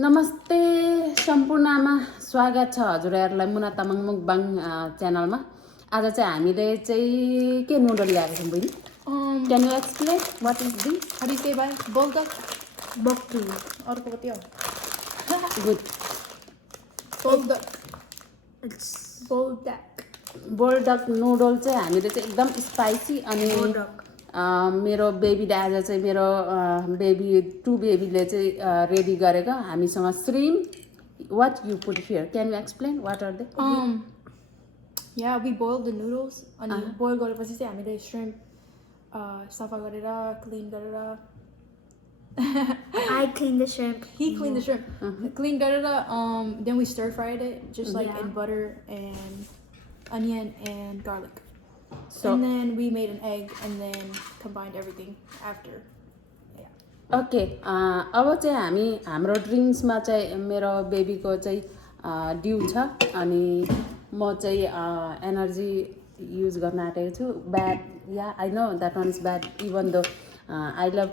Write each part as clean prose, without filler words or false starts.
नमस्ते सम्पूर्णमा स्वागत छ हजुरहरूलाई मुना तामाङ मुकबाङ च्यानलमा। आज चाहिँ हामीले चाहिँ के नुडल ल्याएको छौँ बहिनी? Can you explain what is this? How do you say bye? Buldak. बक्टु अर्को कति हो? Good Buldak. It's Buldak. Buldak noodle चाहिँ हामीले चाहिँ एकदम स्पाइसी अनि Buldak. मेरो बेबीले आज चाहिँ मेरो बेबी टु बेबीले चाहिँ रेडी गरेको हामीसँग shrimp what you put here can you explain what are they Yeah, we boiled the noodles. अनि boil गरेपछि चाहिँ हामीले shrimp सफा गरेर clean गरेर I cleaned the shrimp. he cleaned the shrimp. Clean गरेर then we stir fried it just like Yeah. in butter and onion and garlic. So- and then we made an egg and then combined everything after. Okay अब चाहिँ हामी हाम्रो ड्रिङ्क्समा चाहिँ मेरो बेबीको चाहिँ due छ अनि म चाहिँ एनर्जी युज गर्न आँटेको छु bad yeah I know that one is bad even though I love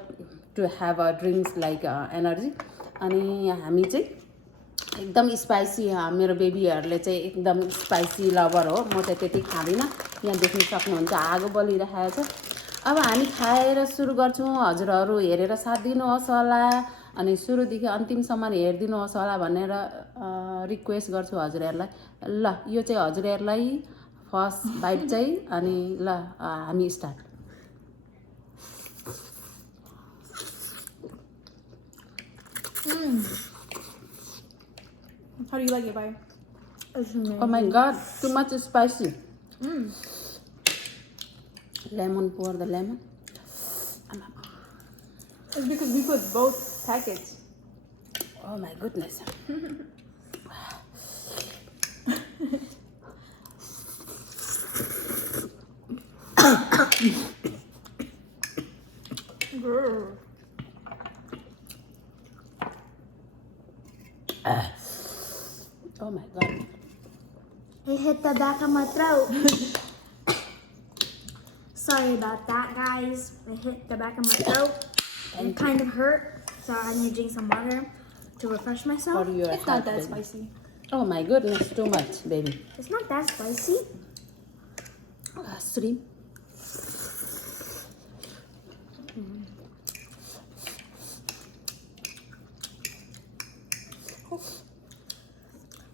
to have a drinks like energy अनि हामी चाहिँ एकदम स्पाइसी मेरो बेबीहरूले चाहिँ एकदम स्पाइसी लभर हो म चाहिँ त्यति खाँदिनँ यहाँ देख्न सक्नुहुन्छ आगो बलिरहेको छ अब हामी खाएर सुरु गर्छौँ हजुरहरू हेरेर साथ दिनुहोस् होला अनि सुरुदेखि अन्तिमसम्म हेरिदिनुहोस् होला भनेर रिक्वेस्ट गर्छु हजुरहरूलाई ल यो चाहिँ हजुरहरूलाई फर्स्ट बाइट चाहिँ अनि ल हामी start How do you like it, bye? It's amazing. Oh my god, too much spicy. Lemon, pour the lemon. It's because we put both packets. Oh my goodness. Grr. Oh my god. It hit the back of my throat. Sorry about that, guys. It hit the back of my throat. It kind of hurt, so I need to drink some water to refresh For myself. your It's not heart, that baby. spicy. Oh my goodness, too much, baby. It's not that spicy. Shrimp.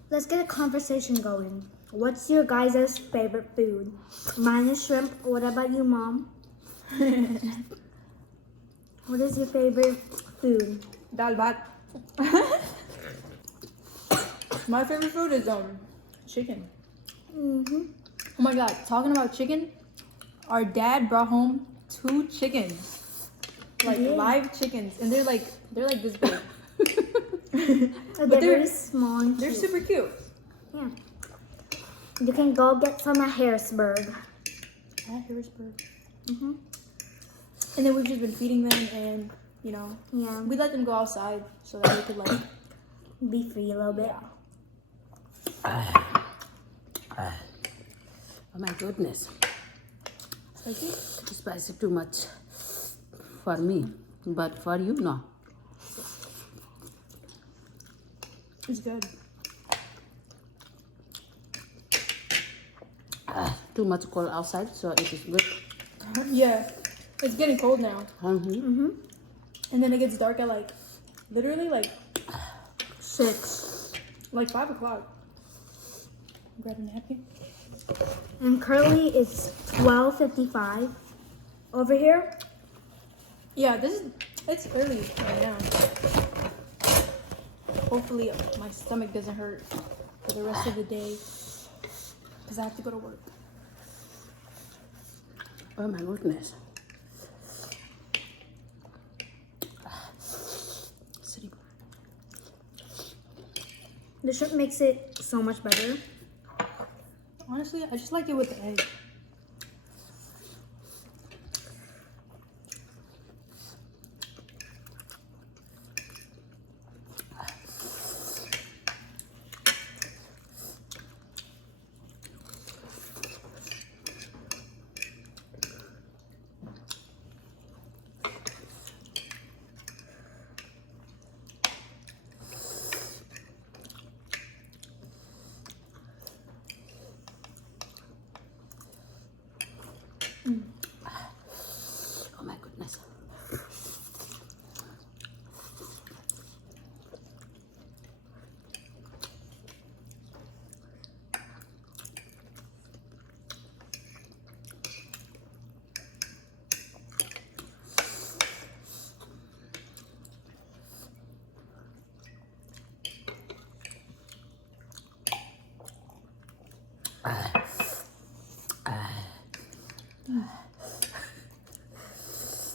Let's get a conversation going. What's your guys' favorite food? Mine is shrimp. What about you, Mom? What is your favorite food? Dal bhat. My favorite food is chicken. Mm-hmm. Oh my god, talking about chicken, our dad brought home 2 chickens. Like Yeah. live chickens. And they're like this big. They're they're- very small and They're cute. super cute. Yeah. You can go get some at Harrisburg. At Harrisburg. Mm-hmm. And then we've just been feeding them and Yeah. we let them go outside so that they could like Be free a little bit. Oh my goodness. Spicy? Spicy too much for me, but for you, no. It's good. Too much cold outside, so it is good. Yeah. It's getting cold now. Mm-hmm. And then it gets dark at literally 6. 5 o'clock. Grab a napkin. And currently it's 12:55 over here. Yeah, it's early right now. Hopefully my stomach doesn't hurt for the rest of the day because I have to go to work. Oh my goodness. Sleep. The shrimp makes it so much better. Honestly, I just like it with the egg.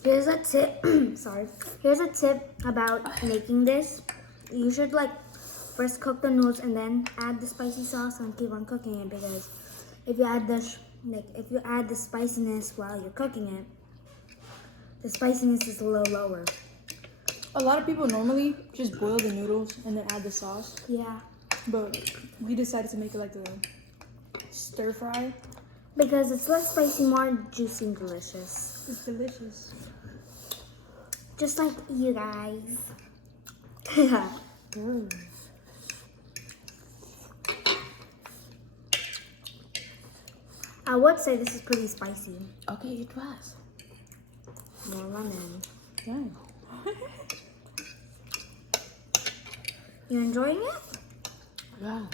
Here's a tip. Sorry. Here's a tip about making this. You should like first cook the noodles and then add the spicy sauce and keep on cooking it, because if you add the spiciness while you're cooking it, the spiciness is a little lower. A lot of people normally just boil the noodles and then add the sauce, Yeah. but we decided to make it like a stir fry. Because it's less spicy, more juicy and delicious. It's delicious. Just like you guys. Mm. I would say this is pretty spicy. Okay, it was. More lemon. Yeah. You enjoying it? Yeah.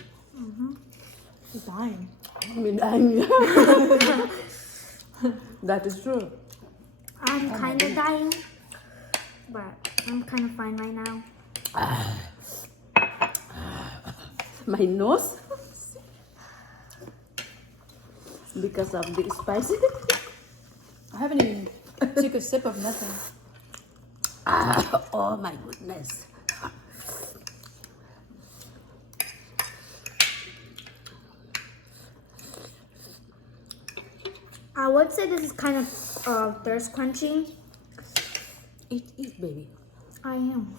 She's dying. I'm dying. That is true. I'm kind of dying, but I'm kind of fine right now. My nose. Because of the spicy. I haven't even took a sip of nothing. Oh my goodness. I would say this is kind of thirst quenching. It is, baby. I am.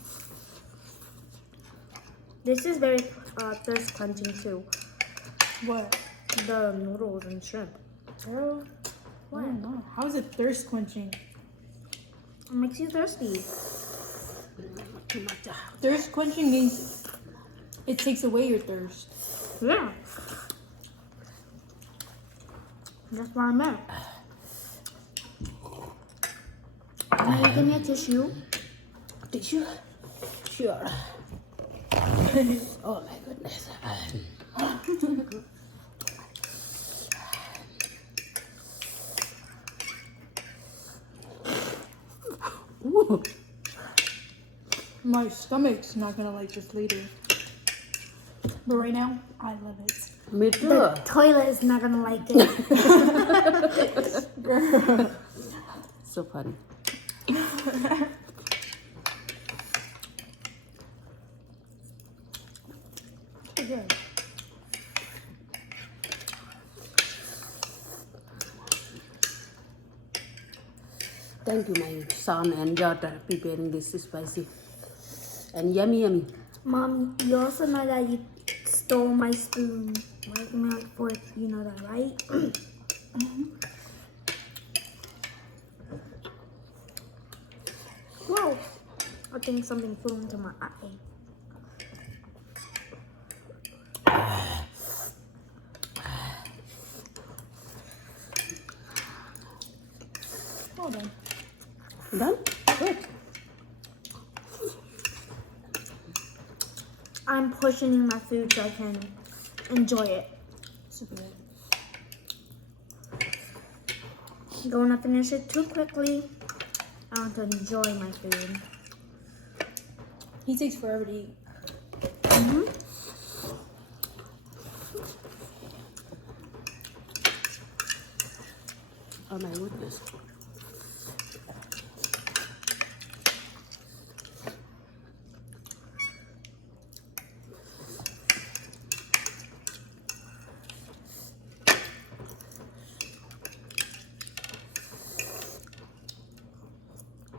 This is very thirst quenching too. What? The noodles and shrimp. Girl, I don't know. How is it thirst quenching? it makes you thirsty. Too much. Thirst quenching means it takes away your thirst. Yeah. That's what I meant. Can you give me a tissue? Tissue? Sure. Oh my goodness. Ooh. My stomach's not gonna like this later. But right now, I love it. Me too. The toilet is not gonna like it. So funny. So good. Thank you, my son and daughter, preparing this spicy and yummy, yummy. Mom, you also know that you stole my spoon. My fork, you know that, right? Whoa! I think something flew into my eye. Well done. Done? Good. I'm portioning my food so I can enjoy it. Super good. Don't want to finish it too quickly. I want to enjoy my food. He takes forever to eat. Oh my goodness.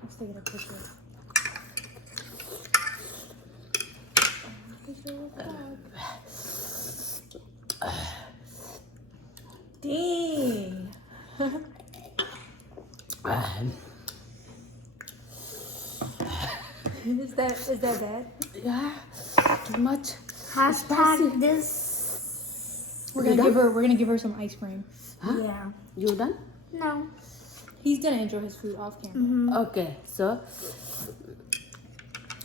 Let's take it a picture. Dang. Is that bad? Yeah, too much. Hashtag this. We're gonna give her some ice cream. Huh? Yeah. You done? No. He's gonna enjoy his food off camera. Okay, so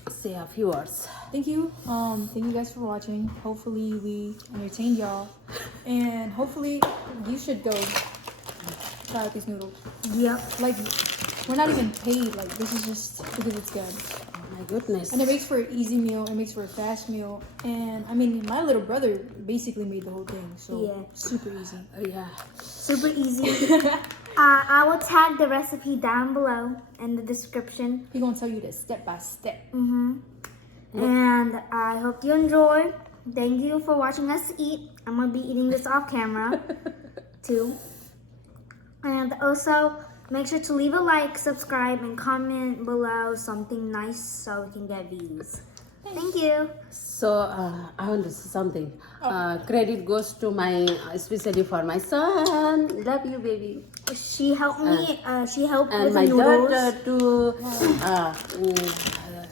say a few words. Thank you. Thank you guys for watching. Hopefully we entertained y'all. And hopefully you should go try out these noodles. Yep. Like, we're not even paid. Like, this is just because it's good. Oh my My goodness. And it makes for an easy meal. It makes for a fast meal. And I mean, my little brother basically made the whole thing. So Yeah. super easy. Yeah. Super easy. I will tag the recipe down below in the description. He's gonna tell you this step by step. And I hope you enjoy. Thank you for watching us eat. I'm gonna be eating this off camera too. And also make sure to leave a like, subscribe, and comment below something nice so we can get views. Thank you. So I want to say something. Credit goes to my, especially for my son. Love you, baby. She helped me. She helped And with my the noodles. daughter to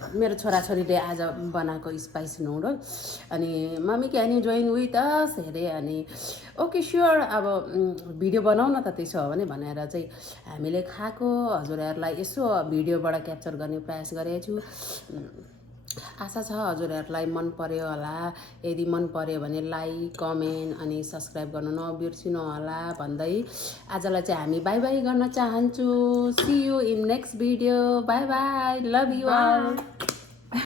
मेरो छोराछोरीले आज बनाएको spicy noodle अनि mummy can you join with us हेरे अनि okay sure अब video बनाउन त त्यसो हो भने भनेर चाहिँ हामीले खाएको हजुरहरूलाई यसो भिडियोबाट क्याप्चर गर्ने प्रयास गरेको छु आशा छ हजुरहरूलाई मन पर्यो होला यदि मन पर्यो भने लाइक कमेन्ट अनि सब्स्क्राइब गर्न नबिर्सिनु होला भन्दै आजलाई चाहिँ हामी बाइ बाइ गर्न चाहन्छु see you in next video bye bye love you Al